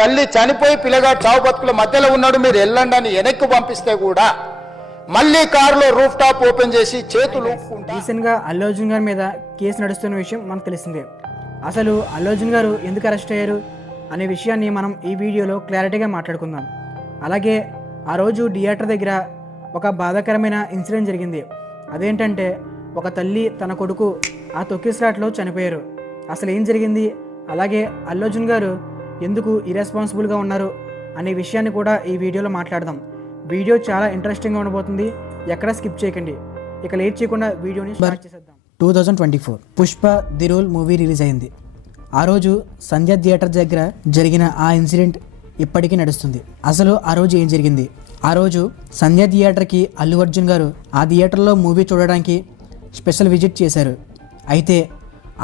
తల్లి చనిపోయి పిల్లగాడు చావు బతుకుల మధ్యలో ఉన్నాడు, మీరు వెళ్ళండి అని వెనక్కి పంపిస్తే కూడా మళ్ళీ కారులో రూఫ్ టాప్ ఓపెన్ చేసి చేతులు రీసెంట్గా అల్లు అర్జున్ గారి మీద కేసు నడుస్తున్న విషయం మనకు తెలిసిందే. అసలు అల్లు అర్జున్ గారు ఎందుకు అరెస్ట్ అయ్యారు అనే విషయాన్ని మనం ఈ వీడియోలో క్లారిటీగా మాట్లాడుకుందాం. అలాగే ఆ రోజు థియేటర్ దగ్గర ఒక బాధాకరమైన ఇన్సిడెంట్ జరిగింది. అదేంటంటే ఒక తల్లి తన కొడుకు ఆ తొక్కిసలాట్లో చనిపోయారు. అసలు ఏం జరిగింది, అలాగే అల్లు అర్జున్ గారు ఎందుకు ఇర్రెస్పాన్సిబుల్గా ఉన్నారు అనే విషయాన్ని కూడా ఈ వీడియోలో మాట్లాడదాం. వీడియో చాలా ఇంట్రెస్టింగ్గా ఉండబోతుంది, ఎక్కడ స్కిప్ చేయకండి. ఇక లేట్ చేయకుండా వీడియోని స్టార్ట్ చేసేద్దాం. 2024 Pushpa the rule movie release అయింది. ఆ రోజు సంధ్య థియేటర్ దగ్గర జరిగిన ఆ ఇన్సిడెంట్ ఇప్పటికీ నడుస్తుంది. అసలు ఆ రోజు ఏం జరిగింది? ఆ రోజు సంధ్య థియేటర్కి అల్లు అర్జున్ గారు ఆ థియేటర్లో మూవీ చూడడానికి స్పెషల్ విజిట్ చేశారు. అయితే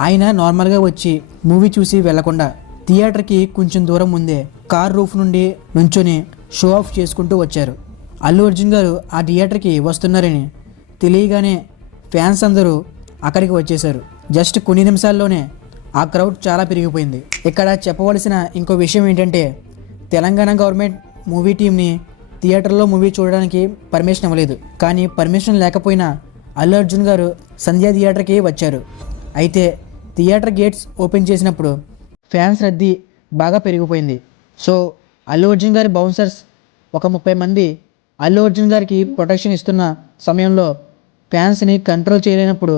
ఆయన నార్మల్గా వచ్చి మూవీ చూసి వెళ్లకుండా థియేటర్కి కొంచెం దూరం ముందే కార్ రూఫ్ నుండి నుంచొని షో ఆఫ్ చేసుకుంటూ వచ్చారు. అల్లు అర్జున్ గారు ఆ థియేటర్కి వస్తున్నారని తెలియగానే ఫ్యాన్స్ అందరూ అక్కడికి వచ్చేశారు. జస్ట్ కొన్ని నిమిషాల్లోనే ఆ క్రౌడ్ చాలా పెరిగిపోయింది. ఇక్కడ చెప్పవలసిన ఇంకో విషయం ఏంటంటే తెలంగాణ గవర్నమెంట్ మూవీ టీంని థియేటర్లో మూవీ చూడడానికి పర్మిషన్ ఇవ్వలేదు. కానీ పర్మిషన్ లేకపోయినా అల్లు అర్జున్ గారు సంధ్య థియేటర్కి వచ్చారు. అయితే థియేటర్ గేట్స్ ఓపెన్ చేసినప్పుడు ఫ్యాన్స్ రద్దీ బాగా పెరిగిపోయింది. సో అల్లు అర్జున్ గారి బౌన్సర్స్ ఒక 30 మంది అల్లు అర్జున్ గారికి ప్రొటెక్షన్ ఇస్తున్న సమయంలో ఫ్యాన్స్ని కంట్రోల్ చేయలేనప్పుడు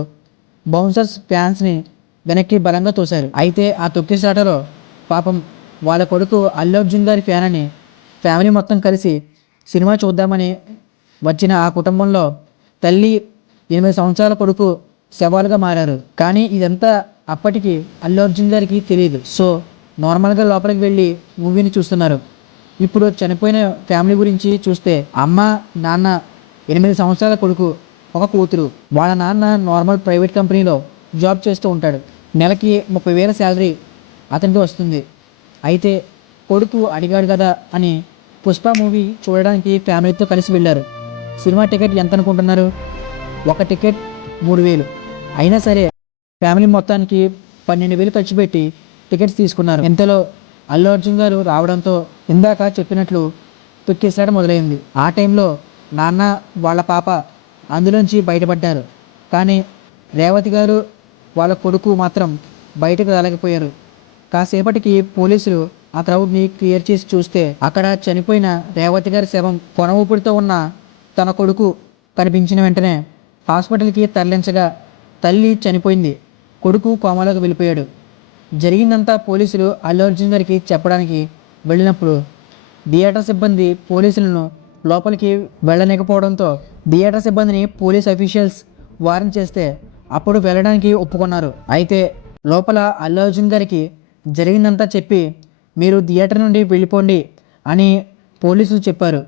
బౌన్సర్స్ ఫ్యాన్స్ని వెనక్కి బలంగా తోశారు. అయితే ఆ తొక్కిసలాటలో పాపం వాళ్ళ కొడుకు అల్లు అర్జున్ గారి ఫ్యాన్ అని ఫ్యామిలీ మొత్తం కలిసి సినిమా చూద్దామని వచ్చిన ఆ కుటుంబంలో తల్లి 8 సంవత్సరాల కొడుకు శవాలుగా మారారు. కానీ ఇదంతా అప్పటికి అల్లు అర్జున్ గారికి తెలియదు. సో నార్మల్గా లోపలికి వెళ్ళి మూవీని చూస్తున్నారు. ఇప్పుడు చనిపోయిన ఫ్యామిలీ గురించి చూస్తే అమ్మ, నాన్న, 8 సంవత్సరాల కొడుకు, ఒక కూతురు. వాళ్ళ నాన్న నార్మల్ ప్రైవేట్ కంపెనీలో జాబ్ చేస్తూ ఉంటాడు. నెలకి 30,000 శాలరీ అతనికి వస్తుంది. అయితే కొడుకు అడిగాడు కదా అని పుష్ప మూవీ చూడడానికి ఫ్యామిలీతో కలిసి వెళ్ళారు. సినిమా టికెట్ ఎంత అనుకుంటున్నారు? ఒక టికెట్ 3,000. అయినా సరే ఫ్యామిలీ మొత్తానికి 12,000 ఖర్చు పెట్టి టికెట్స్ తీసుకున్నారు. ఇంతలో అల్లు అర్జున్ గారు రావడంతో ఇందాక చెప్పినట్లు తొక్కేసలాట మొదలైంది. ఆ టైంలో నాన్న, వాళ్ళ పాప అందులోంచి బయటపడ్డారు. కానీ రేవతి గారు వాళ్ళ కొడుకు మాత్రం బయటకు రాలేకపోయారు. కాసేపటికి పోలీసులు ఆ క్రౌడ్ని క్లియర్ చేసి చూస్తే అక్కడ చనిపోయిన రేవతి గారి శవం కొన ఊపిరితో ఉన్న తన కొడుకు కనిపించిన వెంటనే హాస్పిటల్కి తరలించగా తల్లి చనిపోయింది, కొడుకు కోమాలోకి వెళ్ళిపోయాడు. జరిగిందంతా పోలీసులు అల్లు అర్జున్ గారికి చెప్పడానికి వెళ్ళినప్పుడు థియేటర్ సిబ్బంది పోలీసులను లోపలికి వెళ్ళలేకపోవడంతో థియేటర్ సిబ్బందిని పోలీస్ అఫీషియల్స్ వారెంట్ చేస్తే అప్పుడు వెళ్ళడానికి ఒప్పుకున్నారు. అయితే లోపల అల్లు అర్జున్ గారికి జరిగిందంతా చెప్పి మీరు థియేటర్ నుండి వెళ్ళిపోండి అని పోలీసులు చెప్పారు.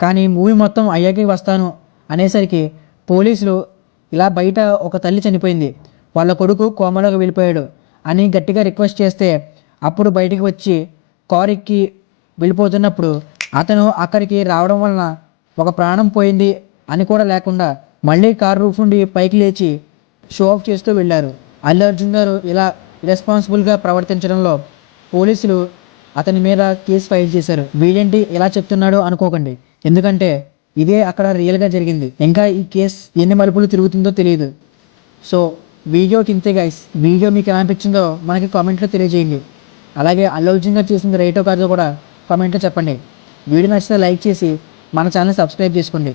కానీ మూవీ మొత్తం అయ్యాకే వస్తాను అనేసరికి పోలీసులు ఇలా బయట ఒక తల్లి చనిపోయింది, వాళ్ళ కొడుకు కోమాలోకి వెళ్ళిపోయాడు అని గట్టిగా రిక్వెస్ట్ చేస్తే అప్పుడు బయటికి వచ్చి కారు ఎక్కి వెళ్ళిపోతున్నప్పుడు అతను అక్కడికి రావడం వలన ఒక ప్రాణం పోయింది అని కూడా లేకుండా మళ్ళీ కారు రూఫ్ నుండి పైకి లేచి షో ఆఫ్ చేస్తూ వెళ్ళారు. అల్లు అర్జున్ గారు ఇలా రెస్పాన్సిబుల్గా ప్రవర్తించడంలో పోలీసులు అతని మీద కేసు ఫైల్ చేశారు. వీడేంటి ఇలా చెప్తున్నాడు అనుకోకండి, ఎందుకంటే ఇదే అక్కడ రియల్గా జరిగింది. ఇంకా ఈ కేసు ఎన్ని మలుపులు తిరుగుతుందో తెలియదు. సో వీడియోకి ఇంతే గైస్. వీడియో మీకు ఎలా అనిపించిందో మనకి కామెంట్లో తెలియజేయండి. అలాగే అల్లు అర్జున్ గారు చేసిన రైటో కాదో కూడా కామెంట్లో చెప్పండి. వీడియో నచ్చితే లైక్ చేసి మన ఛానల్ సబ్స్క్రైబ్ చేసుకోండి.